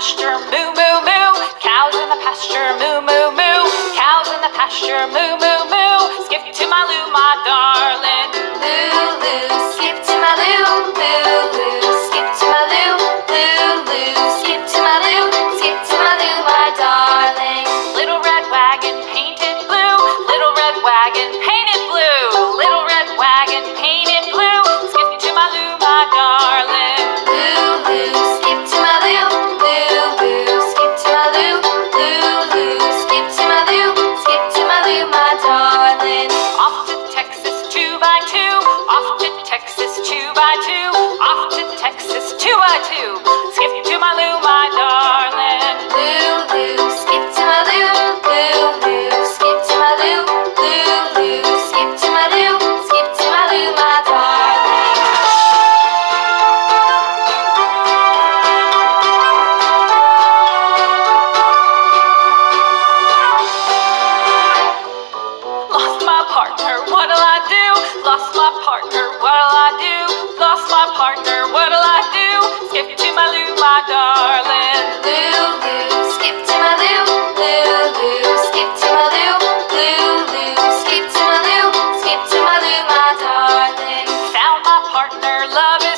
pasture, moo, moo, moo. Cows in the pasture, moo, moo, moo. Cows in the pasture, moo, moo, moo. Skip to my loo, my darling. Loo, loo, skip to my loo, loo, loo. Skip to my loo, loo, loo. Skip to my loo, skip to my loo, my darling. Little red wagon painted blue. Little red wagon painted blue. Little red wagon painted blue. Skip to my loo, my darling. Loo, loo, skip to my loo, loo, loo. Skip to my loo, loo, loo. Skip to my loo, skip to my loo, my darling. Off to Texas 2x2. Off to Texas 2x2. Off to Texas 2x2. Skip to my loo, my darling. Loo, loo, skip to my loo, loo, loo. Skip to my loo, loo, loo. Skip to my loo, skip to my loo, my darling. Lost my partner, what'll I do? Lost my partner, what'll I do? Lost my partner, what'll I do? Skip to my loo, my darling. Loo, loo, skip to my loo, loo, loo. Skip to my loo, loo, loo. Skip to my loo, skip to my loo, my darling. Found my partner, loving